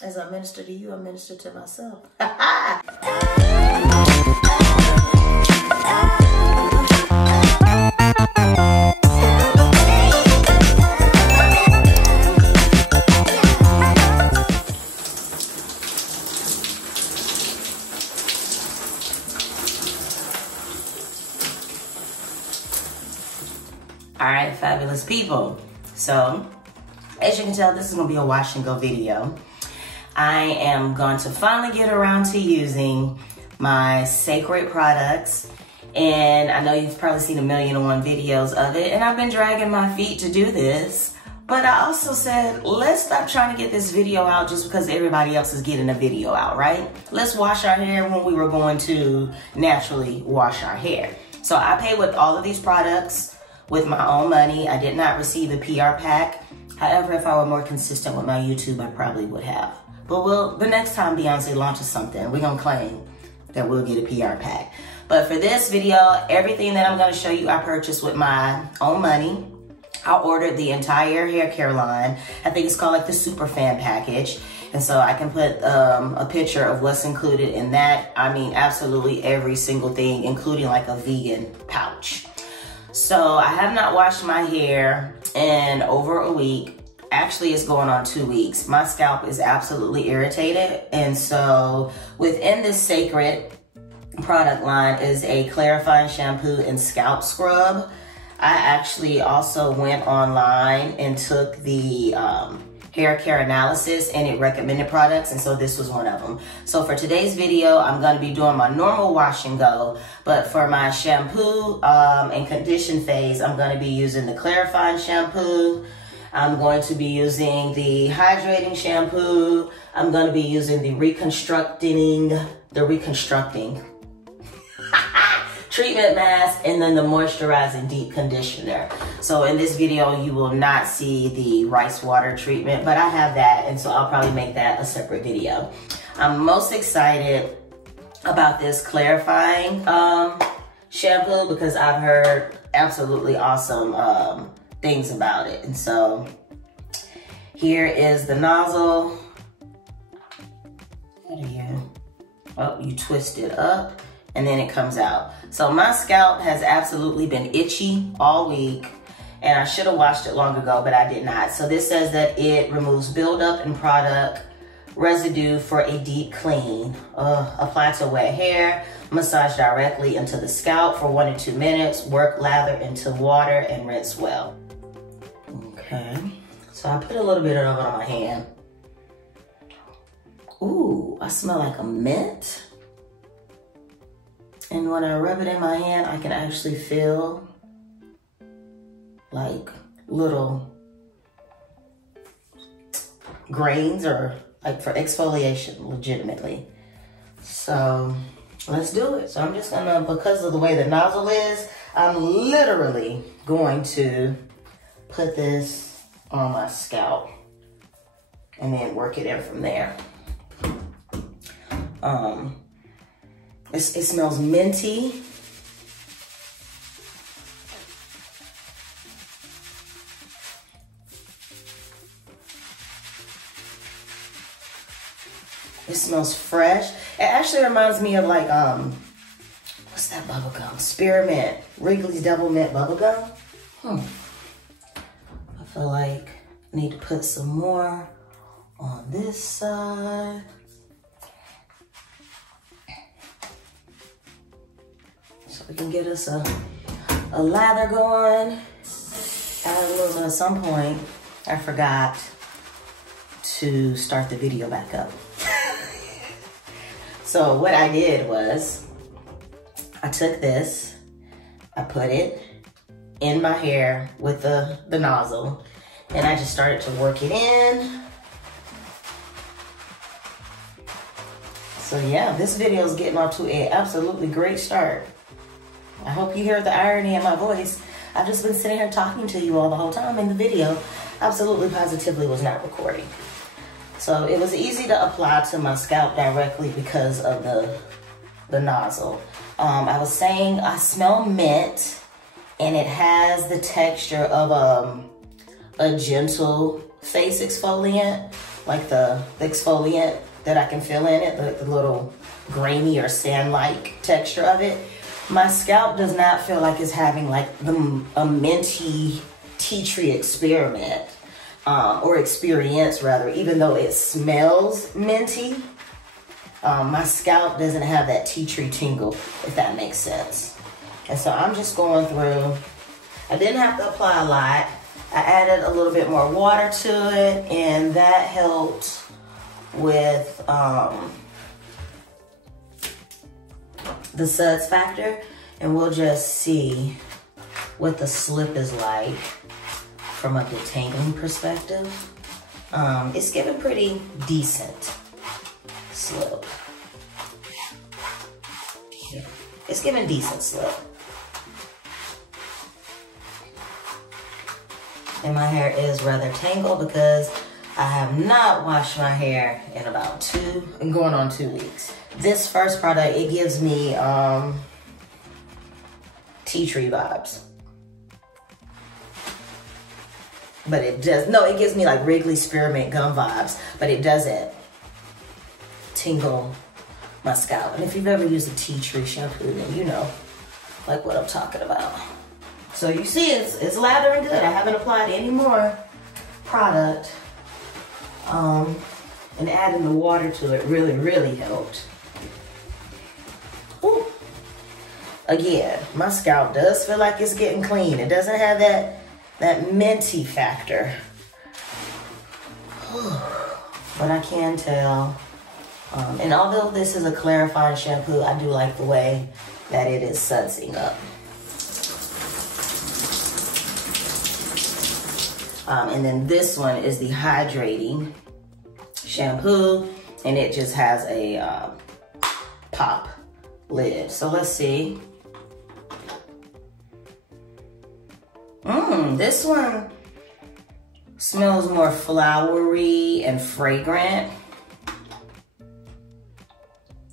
As I minister to you, I minister to myself. All right, fabulous people. So, as you can tell, this is gonna be a wash and go video. I am going to finally get around to using my Cécred products. And I know you've probably seen 1,000,001 videos of it, and I've been dragging my feet to do this. But I also said, let's stop trying to get this video out just because everybody else is getting a video out, right? Let's wash our hair when we were going to naturally wash our hair. So I paid with all of these products with my own money. I did not receive a PR pack. However, if I were more consistent with my YouTube, I probably would have. But the next time Beyonce launches something, we're gonna claim that we'll get a PR pack. But for this video, everything that I'm gonna show you, I purchased with my own money. I ordered the entire hair care line. I think it's called like the Super Fan package. And so I can put a picture of what's included in that. I mean, absolutely every single thing, including like a vegan pouch. So I have not washed my hair in over a week. Actually, it's going on 2 weeks. My scalp is absolutely irritated. And so within this Cécred product line is a clarifying shampoo and scalp scrub. I actually also went online and took the hair care analysis, and it recommended products, and so this was one of them. So for today's video, I'm gonna be doing my normal wash and go, but for my shampoo and condition phase, I'm gonna be using the clarifying shampoo. I'm going to be using the hydrating shampoo. I'm going to be using the reconstructing treatment mask, and then the moisturizing deep conditioner. So in this video, you will not see the rice water treatment, but I have that, and so I'll probably make that a separate video. I'm most excited about this clarifying shampoo because I've heard absolutely awesome things about it. And so here is the nozzle. What are you? Oh, you twist it up and then it comes out. So my scalp has absolutely been itchy all week, and I should have washed it long ago, but I did not. So this says that it removes buildup and product residue for a deep clean. Apply to wet hair, massage directly into the scalp for 1 to 2 minutes, work lather into water and rinse well. Okay, so I put a little bit of it on my hand. Ooh, I smell like a mint. And when I rub it in my hand, I can actually feel like little grains, or like for exfoliation, legitimately. So let's do it. So I'm just gonna, because of the way the nozzle is, I'm literally going to put this on my scalp and then work it in from there. It smells minty. It smells fresh. It actually reminds me of like, what's that bubble gum? Spearmint, Wrigley's Double Mint bubble gum. I feel like I need to put some more on this side. So we can get us a lather going. At some point, I forgot to start the video back up. So what I did was, I took this, I put it in my hair with the nozzle, and I just started to work it in. So yeah, this video is getting off to an absolutely great start. I hope you hear the irony in my voice. I've just been sitting here talking to you all the whole time, and the video absolutely positively was not recording. So it was easy to apply to my scalp directly because of the nozzle. I was saying I smell mint, and it has the texture of a gentle face exfoliant. like the exfoliant that I can feel in it, the little grainy or sand-like texture of it. My scalp does not feel like it's having like a minty tea tree experiment, or experience rather, even though it smells minty. My scalp doesn't have that tea tree tingle, if that makes sense. And so I'm just going through. I didn't have to apply a lot. I added a little bit more water to it, and that helped with the suds factor. And we'll just see what the slip is like from a detangling perspective. It's giving pretty decent slip. Yeah, it's giving decent slip. And my hair is rather tangled because I have not washed my hair in about 2 weeks. This first product, it gives me tea tree vibes. But it does, no, it gives me like Wrigley Spearmint Gum vibes, but it doesn't tingle my scalp. And if you've ever used a tea tree shampoo, then you know like what I'm talking about. So you see it's lathering good. I haven't applied any more product. And adding the water to it really helped. Ooh. Again, my scalp does feel like it's getting clean. It doesn't have that minty factor. But I can tell. And although this is a clarifying shampoo, I do like the way that it is sudsing up. And then this one is the hydrating shampoo, and it just has a pop lid. So let's see. This one smells more flowery and fragrant.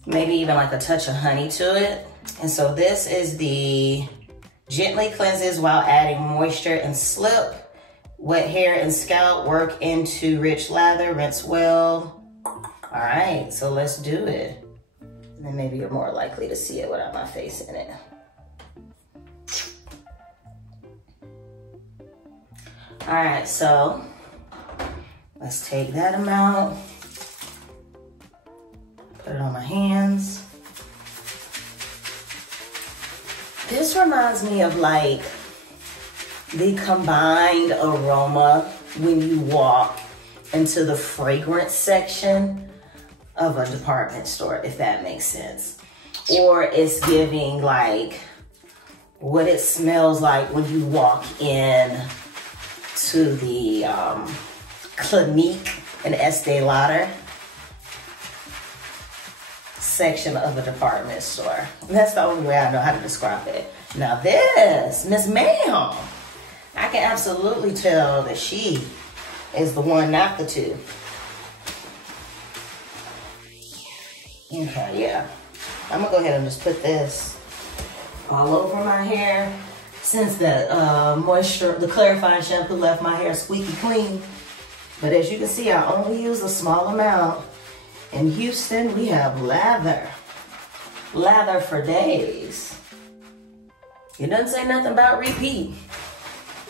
Maybe even like a touch of honey to it. And so this is the gently cleanses while adding moisture and slip. Wet hair and scalp, work into rich lather, rinse well. All right, so let's do it. And then maybe you're more likely to see it without my face in it. All right, so let's take that amount, put it on my hands. This reminds me of like the combined aroma when you walk into the fragrance section of a department store, if that makes sense. Or it's giving like what it smells like when you walk in to the Clinique and Estee Lauder section of a department store. And that's the only way I know how to describe it. Now this, Miss Ma'am, I can absolutely tell that she is the one, not the two. Okay, yeah. I'm gonna go ahead and just put this all over my hair. Since the the clarifying shampoo left my hair squeaky clean. But as you can see, I only use a small amount. In Houston, we have lather. Lather for days. It doesn't say nothing about repeat.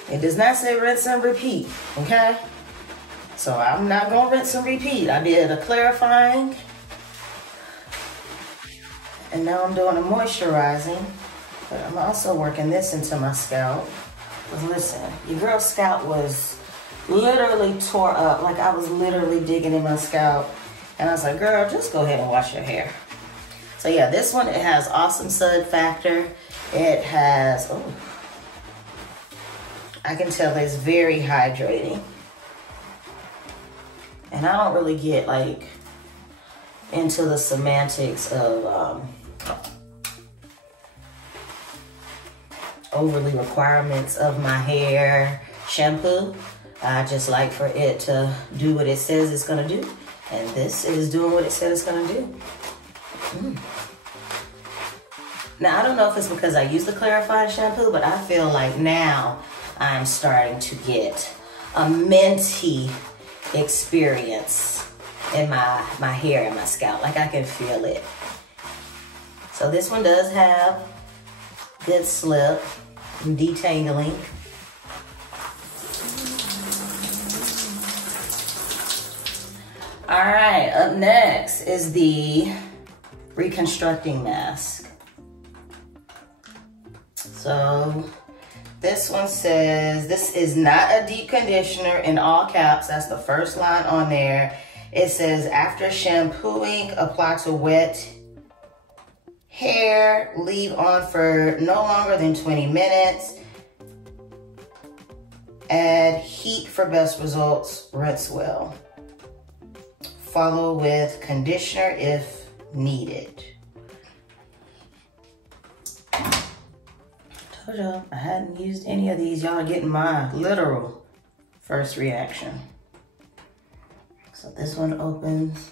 It does not say rinse and repeat, okay? So I'm not gonna rinse and repeat. I did a clarifying, and now I'm doing a moisturizing, but I'm also working this into my scalp. Because listen, your girl's scalp was literally tore up. Like I was literally digging in my scalp. And I was like, girl, just go ahead and wash your hair. So yeah, this one, it has awesome sud factor. It has, oh, I can tell it's very hydrating. And I don't really get like into the semantics of overly requirements of my hair shampoo. I just like for it to do what it says it's gonna do. And this is doing what it said it's gonna do. Now, I don't know if it's because I use the clarifying shampoo, but I feel like now I'm starting to get a minty experience in my hair and my scalp. Like I can feel it. So this one does have good slip and detangling. All right, up next is the reconstructing mask. So this one says, this is not a deep conditioner, in all caps. That's the first line on there. It says, after shampooing, apply to wet hair, leave on for no longer than 20 minutes. Add heat for best results, rinse well. Follow with conditioner if needed. Told y'all I hadn't used any of these. Y'all are getting my literal first reaction. So this one opens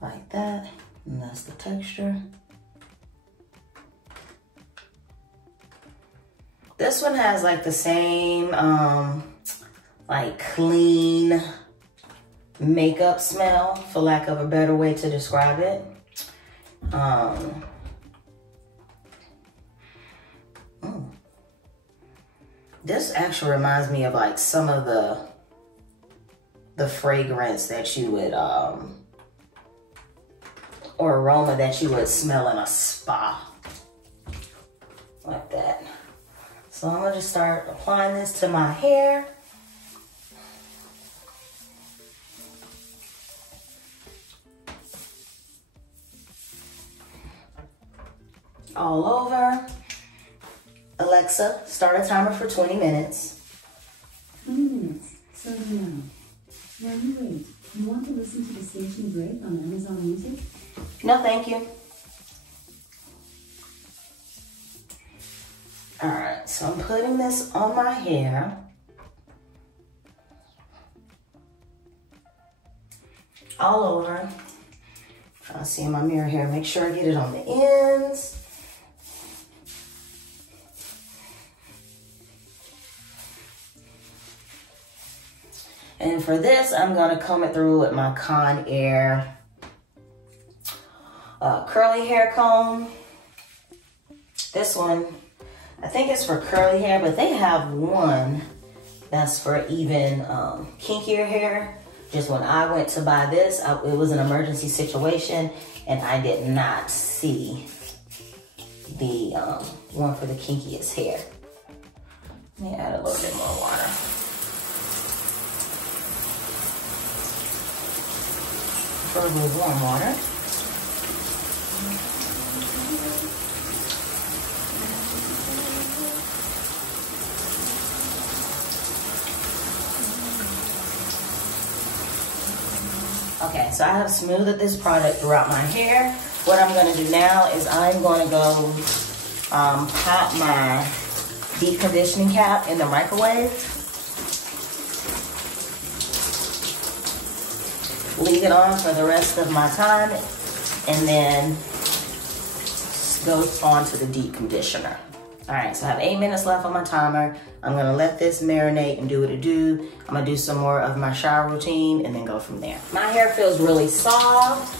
like that, and that's the texture. This one has like the same like clean makeup smell, for lack of a better way to describe it. This actually reminds me of like some of the fragrance that you would or aroma that you would smell in a spa, like that. So I'm gonna just start applying this to my hair. All over. Alexa, start a timer for 20 minutes. 20 minutes, starting now. Now you wait. You want to listen to the station break on Amazon Music? No, thank you. All right, so I'm putting this on my hair. All over. Trying to see in my mirror here. Make sure I get it on the ends. And for this, I'm gonna comb it through with my Conair curly hair comb. This one, I think it's for curly hair, but they have one that's for even kinkier hair. Just when I went to buy this, it was an emergency situation, and I did not see the one for the kinkiest hair. Let me add a little bit more water. Preferably warm water. Okay, so I have smoothed this product throughout my hair. What I'm gonna do now is I'm gonna go pop my deep conditioning cap in the microwave. Leave it on for the rest of my time, and then go on to the deep conditioner. All right, so I have 8 minutes left on my timer. I'm gonna let this marinate and do what it do. I'm gonna do some more of my shower routine and then go from there. My hair feels really soft.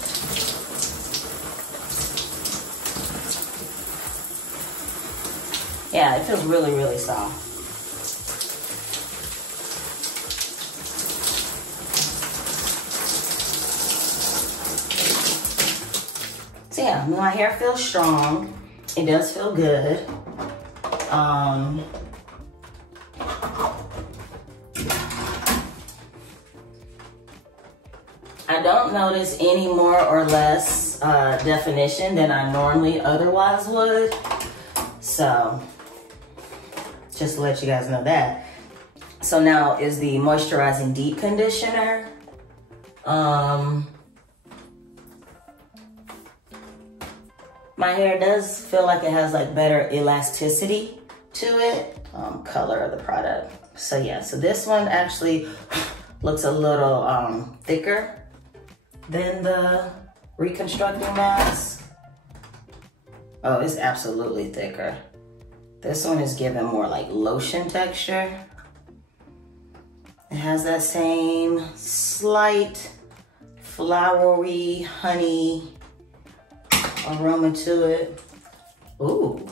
Yeah, it feels really, really soft. So yeah, my hair feels strong. It does feel good. I don't notice any more or less definition than I normally otherwise would. So, just to let you guys know that. So now is the moisturizing deep conditioner. My hair does feel like it has like better elasticity to it. Color of the product. So yeah, so this one actually looks a little thicker than the reconstructing mask. Oh, it's absolutely thicker. This one is giving more like lotion texture. It has that same slight flowery honey aroma to it. Ooh.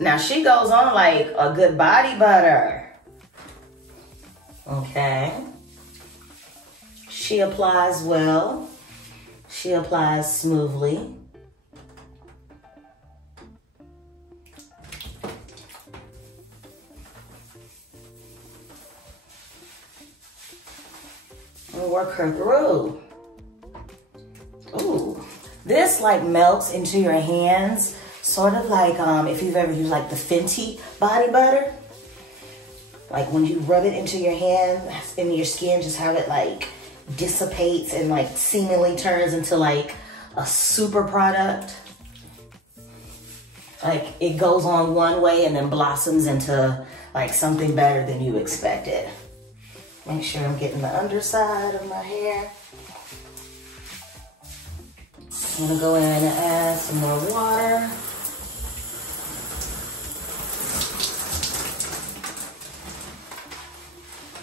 Now she goes on like a good body butter. Okay. She applies well. She applies smoothly. And work her through. Ooh. This like melts into your hands, sort of like if you've ever used like the Fenty body butter. Like when you rub it into your hand, in your skin, just how it like dissipates and like seemingly turns into like a super product. Like it goes on one way and then blossoms into like something better than you expected. Make sure I'm getting the underside of my hair. I'm gonna go in and add some more water.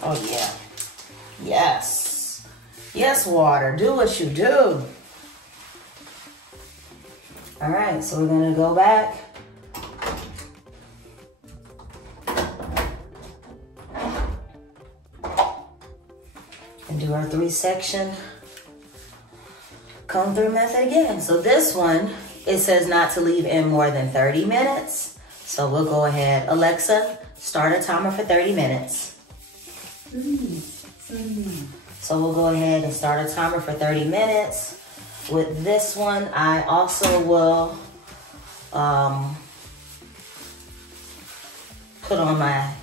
Oh yeah, yes. Yes, water, do what you do. All right, so we're gonna go back. And do our 3-section comb through method again. So this one, it says not to leave in more than 30 minutes. So we'll go ahead. Alexa, start a timer for 30 minutes. 30 minutes, starting now. So we'll go ahead and start a timer for 30 minutes. With this one, I also will put on my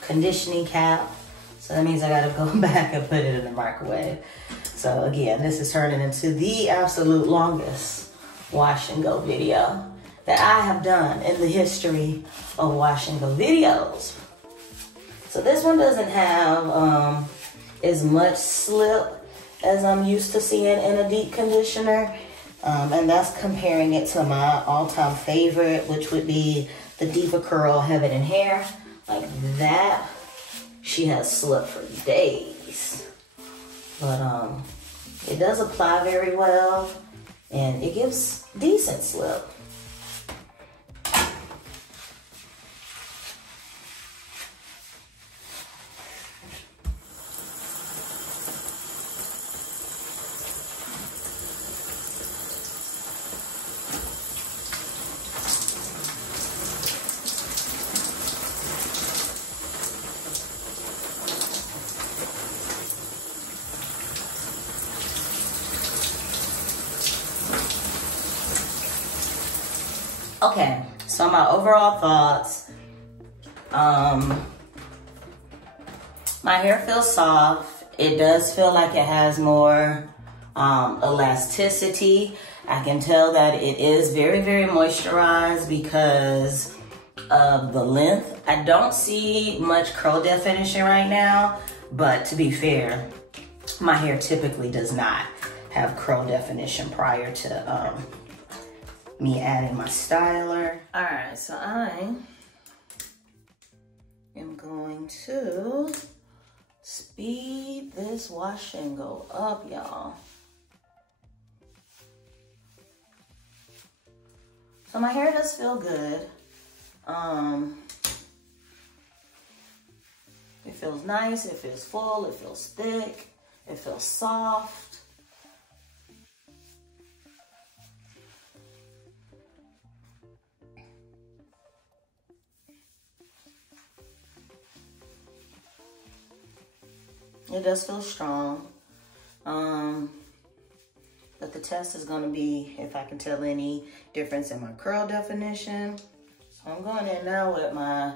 conditioning cap. So that means I gotta go back and put it in the microwave. So again, this is turning into the absolute longest wash and go video that I have done in the history of wash and go videos. So this one doesn't have as much slip as I'm used to seeing in a deep conditioner. And that's comparing it to my all-time favorite, which would be the Diva Curl Heaven and Hair. Like that, she has slip for days. But it does apply very well and it gives decent slip. Okay, so my overall thoughts, my hair feels soft. It does feel like it has more elasticity. I can tell that it is very, very moisturized because of the length. I don't see much curl definition right now, but to be fair, my hair typically does not have curl definition prior to me adding my styler. All right, so I am going to speed this wash and go up, y'all. So my hair does feel good. It feels nice, it feels full, it feels thick, it feels soft. It does feel strong, but the test is gonna be if I can tell any difference in my curl definition. So I'm going in now with my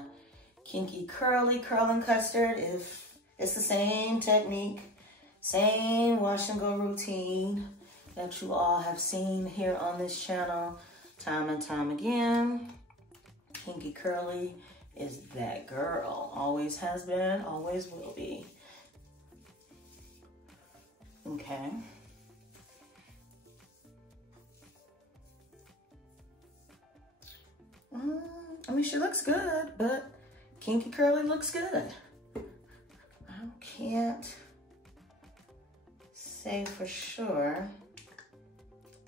Kinky Curly Curling Custard. If it's the same technique, same wash and go routine that you all have seen here on this channel time and time again. Kinky Curly is that girl. Always has been, always will be. Okay. I mean, she looks good, but Kinky Curly looks good. I can't say for sure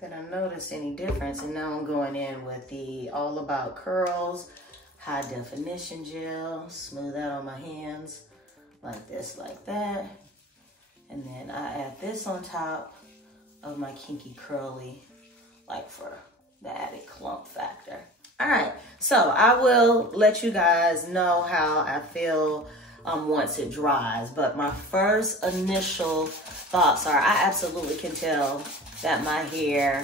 that I noticed any difference. And now I'm going in with the All About Curls High Definition Gel. Smooth out on my hands like this, like that. And then I add this on top of my Kinky Curly, like for the added clump factor. All right, so I will let you guys know how I feel once it dries. But my first initial thoughts are, I absolutely can tell that my hair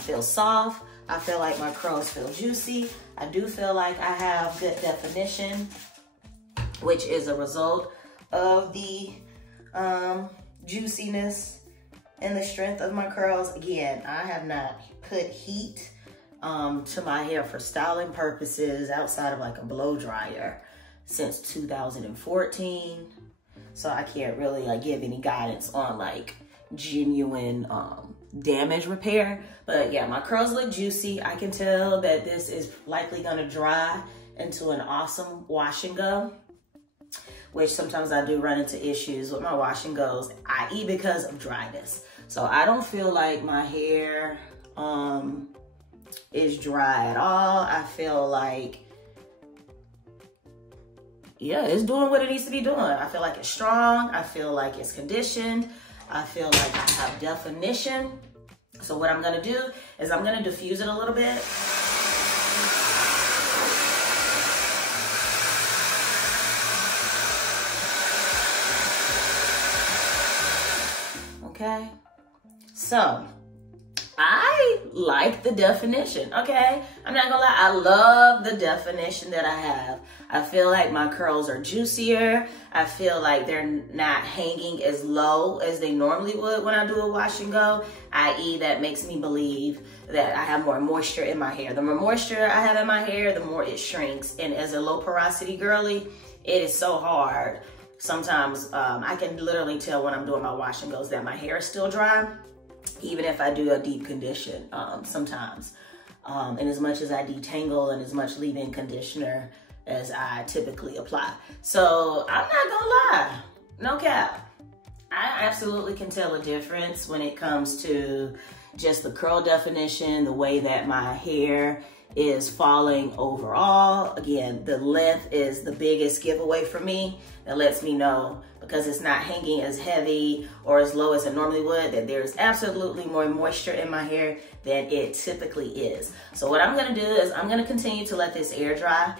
feels soft. I feel like my curls feel juicy. I do feel like I have good definition, which is a result of the juiciness and the strength of my curls. Again, I have not put heat to my hair for styling purposes outside of like a blow dryer since 2014. So I can't really like give any guidance on like genuine damage repair. But yeah, my curls look juicy. I can tell that this is likely gonna dry into an awesome wash and go, which sometimes I do run into issues with my wash and goes, i.e. because of dryness. So I don't feel like my hair is dry at all. I feel like, yeah, it's doing what it needs to be doing. I feel like it's strong. I feel like it's conditioned. I feel like I have definition. So what I'm gonna do is I'm gonna diffuse it a little bit. Okay, so I like the definition, okay? I'm not gonna lie, I love the definition that I have. I feel like my curls are juicier. I feel like they're not hanging as low as they normally would when I do a wash and go, i.e. that makes me believe that I have more moisture in my hair. The more moisture I have in my hair, the more it shrinks. And as a low porosity girly, it is so hard. Sometimes I can literally tell when I'm doing my wash and goes that my hair is still dry, even if I do a deep condition sometimes. And as much as I detangle and as much leave-in conditioner as I typically apply. So I'm not gonna lie, no cap. I absolutely can tell a difference when it comes to just the curl definition, the way that my hair is falling overall. Again, the length is the biggest giveaway for me. That lets me know, because it's not hanging as heavy or as low as it normally would, that there's absolutely more moisture in my hair than it typically is. So what I'm gonna do is I'm gonna continue to let this air dry.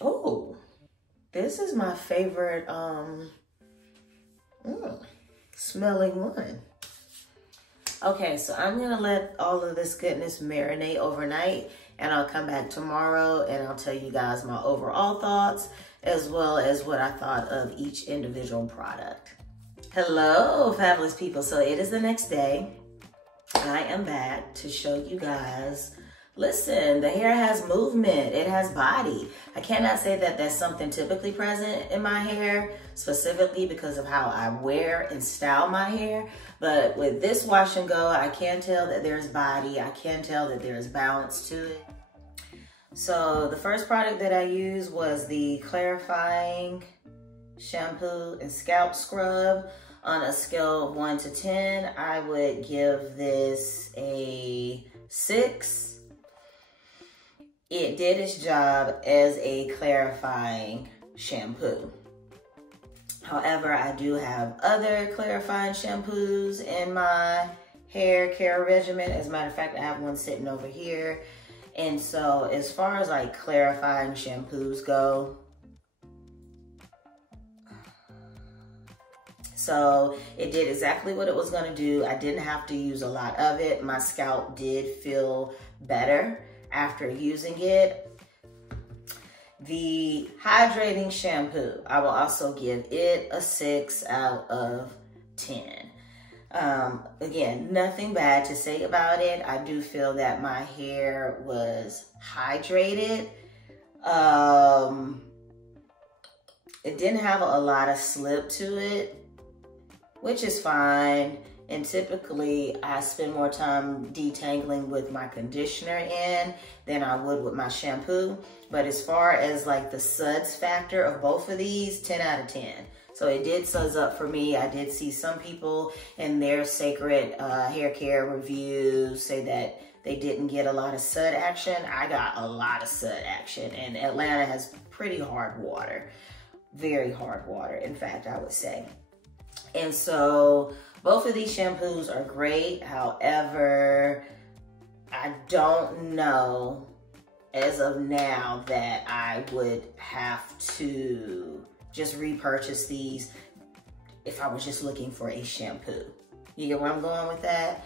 Oh, this is my favorite smelling one. Okay, so I'm gonna let all of this goodness marinate overnight, and I'll come back tomorrow and I'll tell you guys my overall thoughts as well as what I thought of each individual product. Hello, fabulous people. So it is the next day. I am back to show you guys, listen, the hair has movement, it has body. I cannot say that that's something typically present in my hair, specifically because of how I wear and style my hair. But with this wash and go, I can tell that there's body. I can tell that there's balance to it. So the first product that I used was the clarifying shampoo and scalp scrub. On a scale of 1 to 10, I would give this a 6. It did its job as a clarifying shampoo. However, I do have other clarifying shampoos in my hair care regimen. As a matter of fact, I have one sitting over here. And so as far as like clarifying shampoos go, so it did exactly what it was gonna do. I didn't have to use a lot of it. My scalp did feel better after using it. The hydrating shampoo, I will also give it a 6 out of 10. Again, nothing bad to say about it. I do feel that my hair was hydrated. It didn't have a lot of slip to it, which is fine. And typically I spend more time detangling with my conditioner in than I would with my shampoo. But as far as like the suds factor of both of these, 10 out of 10. So it did suds up for me. I did see some people in their Cécred hair care reviews say that they didn't get a lot of sud action. I got a lot of sud action, and Atlanta has pretty hard water. Very hard water, in fact, I would say. And so both of these shampoos are great. However, I don't know as of now that I would have to just repurchase these if I was just looking for a shampoo. You get where I'm going with that?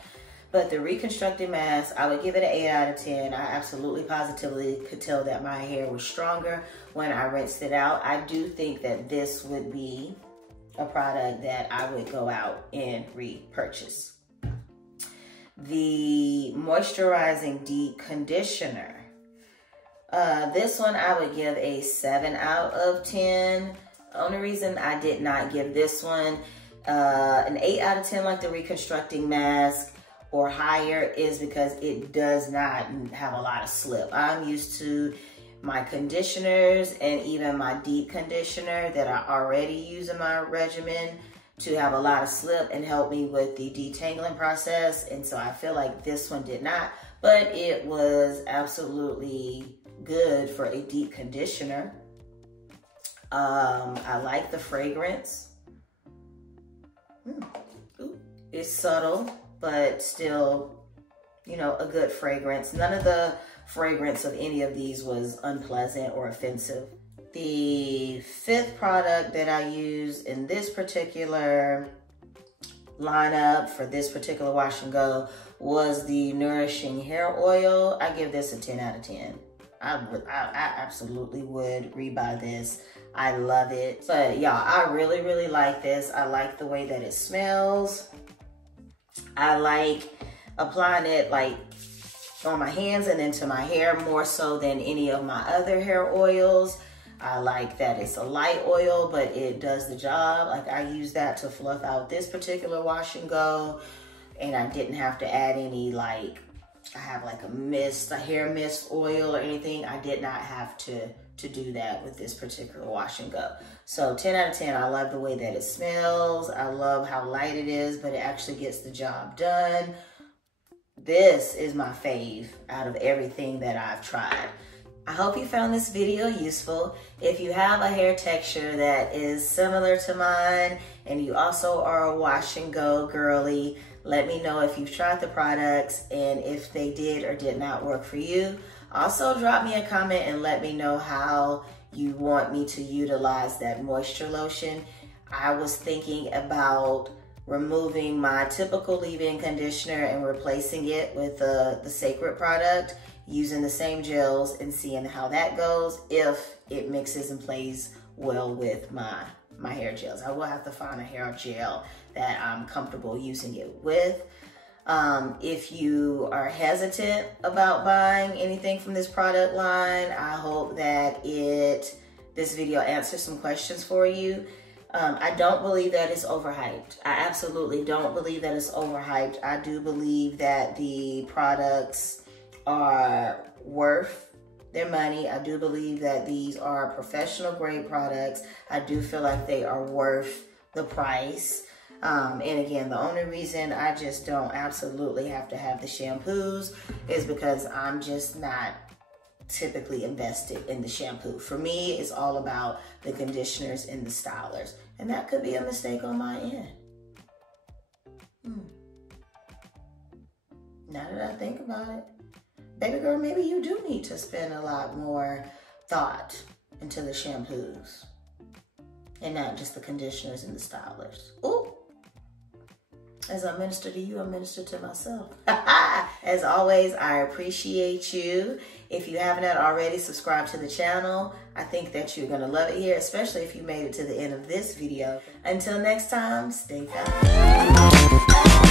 But the reconstructing mask, I would give it an 8 out of 10. I absolutely positively could tell that my hair was stronger when I rinsed it out. I do think that this would be a product that I would go out and repurchase. The moisturizing deep conditioner. This one I would give a 7 out of 10. The only reason I did not give this one an 8 out of 10 like the reconstructing mask or higher is because it does not have a lot of slip. I'm used to my conditioners and even my deep conditioner that I already use in my regimen to have a lot of slip and help me with the detangling process. And so I feel like this one did not, but it was absolutely good for a deep conditioner. I like the fragrance. Ooh, it's subtle, but still, you know, a good fragrance. None of the fragrance of any of these was unpleasant or offensive. The fifth product that I used in this particular lineup for this particular wash and go was the Nourishing Hair Oil. I give this a 10 out of 10. I absolutely would rebuy this. I love it. But y'all, I really, really like this. I like the way that it smells. I like applying it like on my hands and into my hair more so than any of my other hair oils. I like that it's a light oil, but it does the job. Like I use that to fluff out this particular wash and go, and I didn't have to add any like, I have like a mist, a hair mist oil or anything. I did not have to do that with this particular wash and go. So 10 out of 10, I love the way that it smells. I love how light it is, but it actually gets the job done. This is my fave out of everything that I've tried. I hope you found this video useful. If you have a hair texture that is similar to mine and you also are a wash and go girly, let me know if you've tried the products and if they did or did not work for you. Also drop me a comment and let me know how you want me to utilize that moisture lotion. I was thinking about removing my typical leave-in conditioner and replacing it with the Cécred product, using the same gels and seeing how that goes, if it mixes and plays well with my hair gels. I will have to find a hair gel that I'm comfortable using it with. If you are hesitant about buying anything from this product line, I hope that this video answers some questions for you. I don't believe that it's overhyped. I absolutely don't believe that it's overhyped. I do believe that the products are worth their money. I do believe that these are professional grade products. I do feel like they are worth the price. And again, the only reason I just don't absolutely have to have the shampoos is because I'm just not typically invested in the shampoo. For me, it's all about the conditioners and the stylers. And that could be a mistake on my end. Now that I think about it, baby girl, maybe you do need to spend a lot more thought into the shampoos and not just the conditioners and the stylers. Ooh. As I minister to you, I minister to myself. As always, I appreciate you. If you haven't already, subscribe to the channel. I think that you're gonna love it here, especially if you made it to the end of this video. Until next time, stay fast.